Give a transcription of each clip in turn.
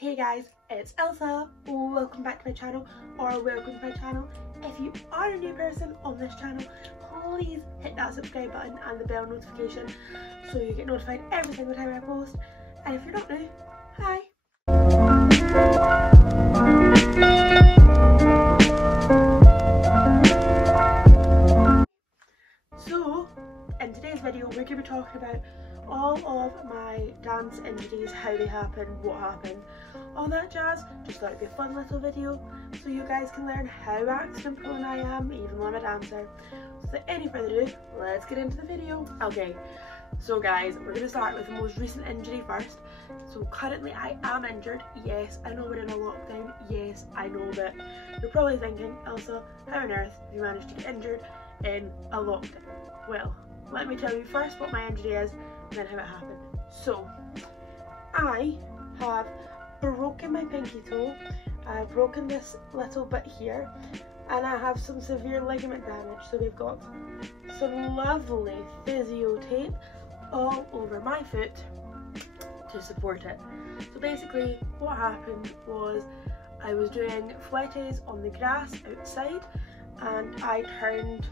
Hey guys, it's Elsa. Welcome back to my channel, or welcome to my channel. If you are a new person on this channel, please hit that subscribe button and the bell notification so you get notified every single time I post. And if you're not new, hi. So in today's video we're going to be talking about all of my dance injuries, how they happened, what happened, all that jazz. Just thought it'd be a fun little video so you guys can learn how accident prone I am even though I'm a dancer. So without any further ado, let's get into the video. Okay, so guys, we're going to start with the most recent injury first. So currently I am injured. Yes, I know we're in a lockdown. Yes, I know that you're probably thinking, Elsa, how on earth have you managed to get injured in a lockdown? Well, let me tell you first what my injury is and then how it happened. So, I have broken my pinky toe, I've broken this little bit here, and I have some severe ligament damage. So we've got some lovely physio tape all over my foot to support it. So basically what happened was I was doing fletes on the grass outside and I turned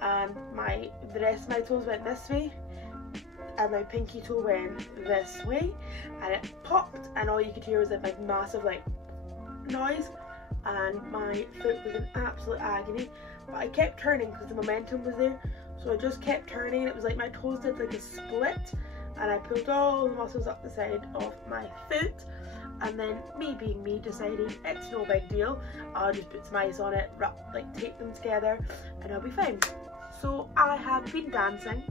and the rest of my toes went this way and my pinky toe went this way and it popped and all you could hear was a big massive noise and my foot was in absolute agony, but I kept turning because the momentum was there, so I just kept turning and it was like my toes did like a split and I pulled all the muscles up the side of my foot, and then me being me deciding it's no big deal, I'll just put some ice on it, tape them together and I'll be fine. So I have been dancing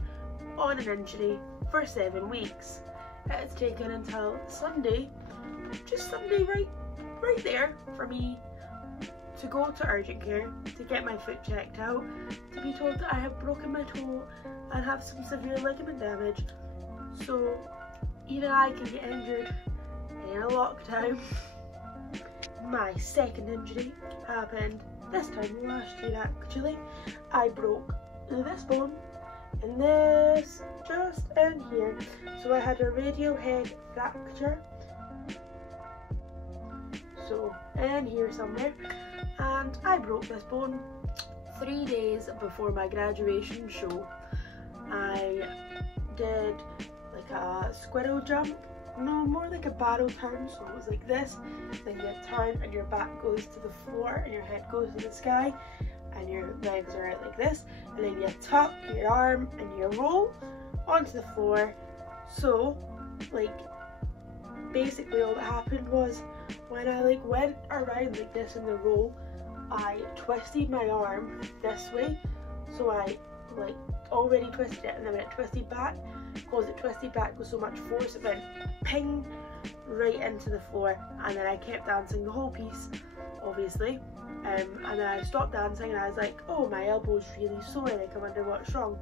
on an injury for 7 weeks. It's taken until Sunday, just Sunday right there, for me to go to urgent care to get my foot checked out, to be told that I have broken my toe and have some severe ligament damage. So even I can get injured in a lockdown. My second injury happened this time last year actually. I broke this bone and this just in here. So I had a radial head fracture, so in here somewhere, and I broke this bone 3 days before my graduation show. I did like a squirrel jump, no, more like a barrel turn, so it was like this, then you turn and your back goes to the floor and your head goes to the sky and your legs are out like this, and then you tuck your arm and you roll onto the floor. So basically all that happened was when I went around like this in the roll, I twisted my arm this way, so I already twisted it, and then when it twisted back, because it twisted back with so much force, it went ping right into the floor, and then I kept dancing the whole piece obviously, and then I stopped dancing and I was like, oh, my elbow's really sore, I wonder what's wrong,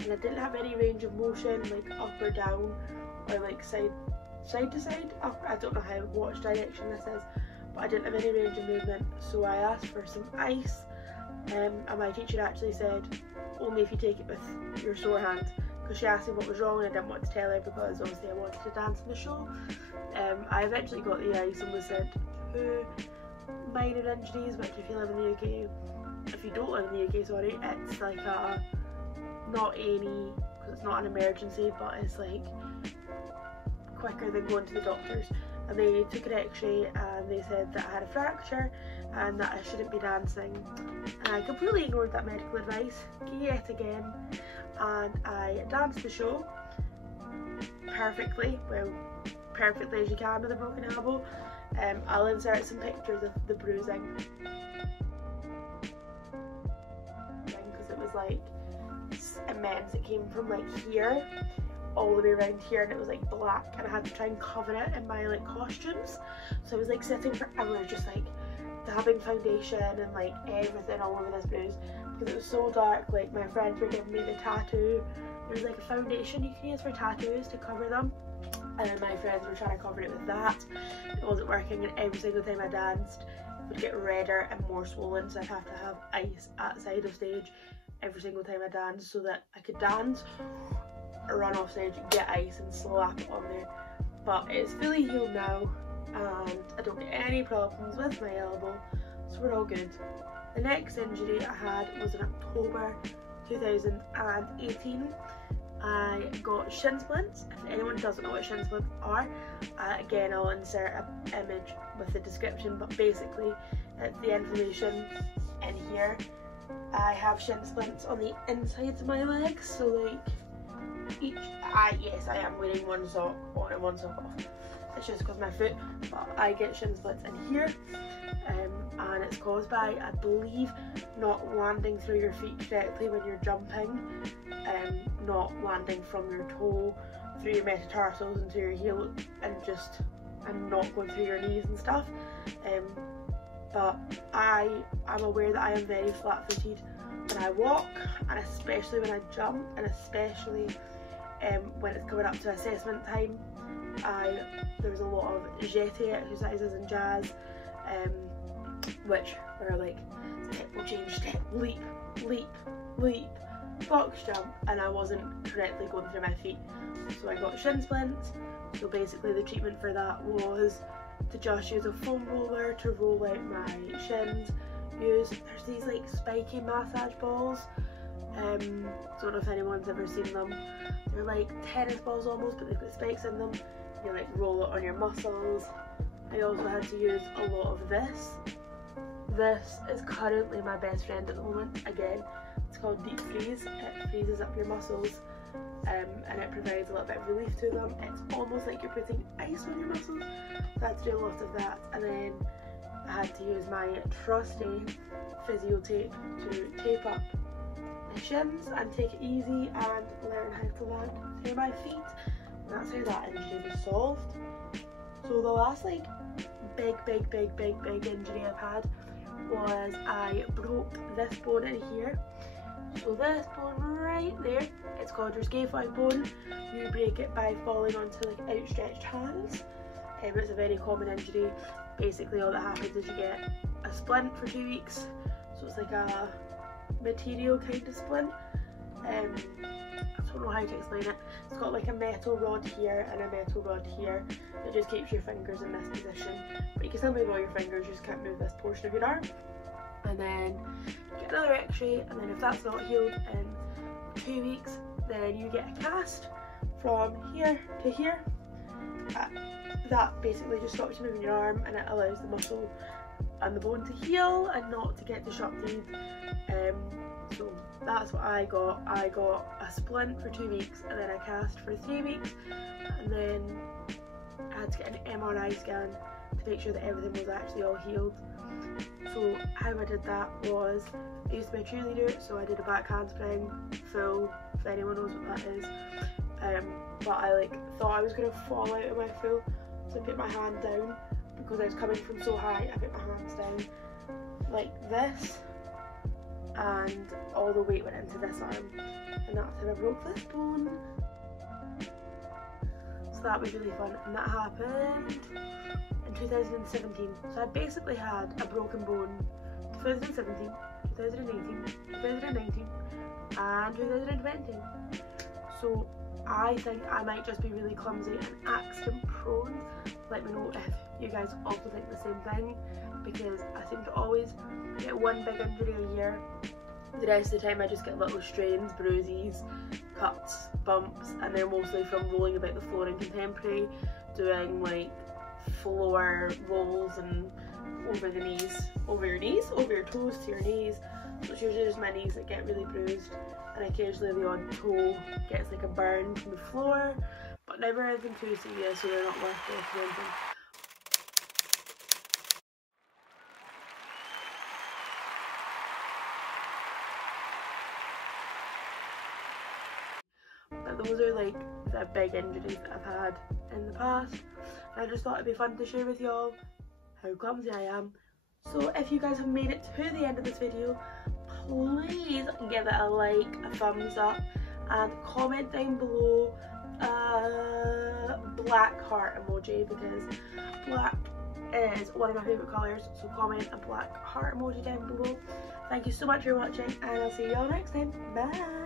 and I didn't have any range of motion up or down or side to side, up, I don't know which direction this is, but I didn't have any range of movement. So I asked for some ice, and my teacher actually said only if you take it with your sore hand, because she asked me what was wrong and I didn't want to tell her because obviously I wanted to dance in the show. I eventually got the ice and was sent 2 minor injuries, which if you live in the UK, if you don't live in the UK, sorry, it's like not any, because it's not an emergency, but it's quicker than going to the doctors. And they took an x-ray and they said that I had a fracture and that I shouldn't be dancing, and I completely ignored that medical advice yet again, and I danced the show perfectly, well, perfectly as you can with a broken elbow. I'll insert some pictures of the bruising because it was immense. It came from here all the way around here and it was black, and I had to try and cover it in my costumes, so I was sitting for hours just dabbing foundation and everything all over this bruise because it was so dark. My friends were giving me the tattoo, there's a foundation you can use for tattoos to cover them, and then my friends were trying to cover it with that. It wasn't working, and every single time I danced it would get redder and more swollen, so I'd have to have ice at the side of stage every single time I danced so that I could dance, run off stage, get ice and slap it on there. But it's fully healed now, and I don't get any problems with my elbow, so we're all good. The next injury I had was in October 2018. I got shin splints. If anyone doesn't know what shin splints are, again I'll insert an image with the description, but basically it's the inflammation in here. I have shin splints on the insides of my legs, so like yes, I am wearing one sock on and one sock off. It's just because of my foot, but I get shin splints in here, and it's caused by, I believe, not landing through your feet correctly when you're jumping, not landing from your toe through your metatarsals into your heel, and not going through your knees and stuff. But I'm aware that I am very flat-footed when I walk, and especially when I jump, and especially when it's coming up to assessment time. There was a lot of jeté exercises in jazz, which were like step will change, step, leap, leap, leap, box jump, and I wasn't correctly going through my feet, so I got shin splints. So basically the treatment for that was to just use a foam roller to roll out my shins. There's these like spiky massage balls, don't know if anyone's ever seen them. They're like tennis balls almost, but they've got spikes in them. You like roll it on your muscles. I also had to use a lot of this. This is currently my best friend at the moment. Again, it's called Deep Freeze. It freezes up your muscles, and it provides a little bit of relief to them. It's almost like you're putting ice on your muscles. So I had to do a lot of that, and then I had to use my trusty physio tape to tape up my shins and take it easy and learn how to land through my feet. And that's how that injury was solved. So the last like big injury I've had was I broke this bone in here. So this bone right there, it's called your scaphoid bone. You break it by falling onto like outstretched hands. It's a very common injury. Basically all that happens is you get a splint for 2 weeks. So it's like a material kind of splint. I don't know how to explain it. It's got like a metal rod here and a metal rod here that just keeps your fingers in this position. But you can still move all your fingers, you just can't move this portion of your arm. And then get another x-ray, and then if that's not healed in 2 weeks, then you get a cast from here to here. That basically just stops you moving your arm, and it allows the muscle and the bone to heal and not to get disrupted. So that's what I got. I got a splint for 2 weeks and then a cast for 3 weeks, and then I had to get an MRI scan to make sure that everything was actually all healed. So how I did that was, I used to be a cheerleader, so I did a back handspring full, if anyone knows what that is. But I like thought I was going to fall out of my full, so I put my hand down. Because I was coming from so high, I put my hands down like this, and all the weight went into this arm, and that's how I broke this bone. So that was really fun, and that happened in 2017. So I basically had a broken bone 2017, 2018, 2019 and 2020. So I think I might just be really clumsy and accident prone. Let me know if you guys also think the same thing, because I seem to always get one big injury a year. The rest of the time I just get little strains, bruises, cuts, bumps, and they're mostly from rolling about the floor in contemporary, doing like floor rolls and over the knees, over your toes to your knees. So it's usually just my knees that get really bruised, and occasionally the odd toe gets like a burn from the floor, but never anything too serious, so they're not worth documenting. But those are like the big injuries that I've had in the past, and I just thought it'd be fun to share with y'all how clumsy I am. So if you guys have made it to the end of this video, please give it a like, a thumbs up, and comment down below a black heart emoji, because black is one of my favourite colours, so comment a black heart emoji down below. Thank you so much for watching, and I'll see you all next time. Bye!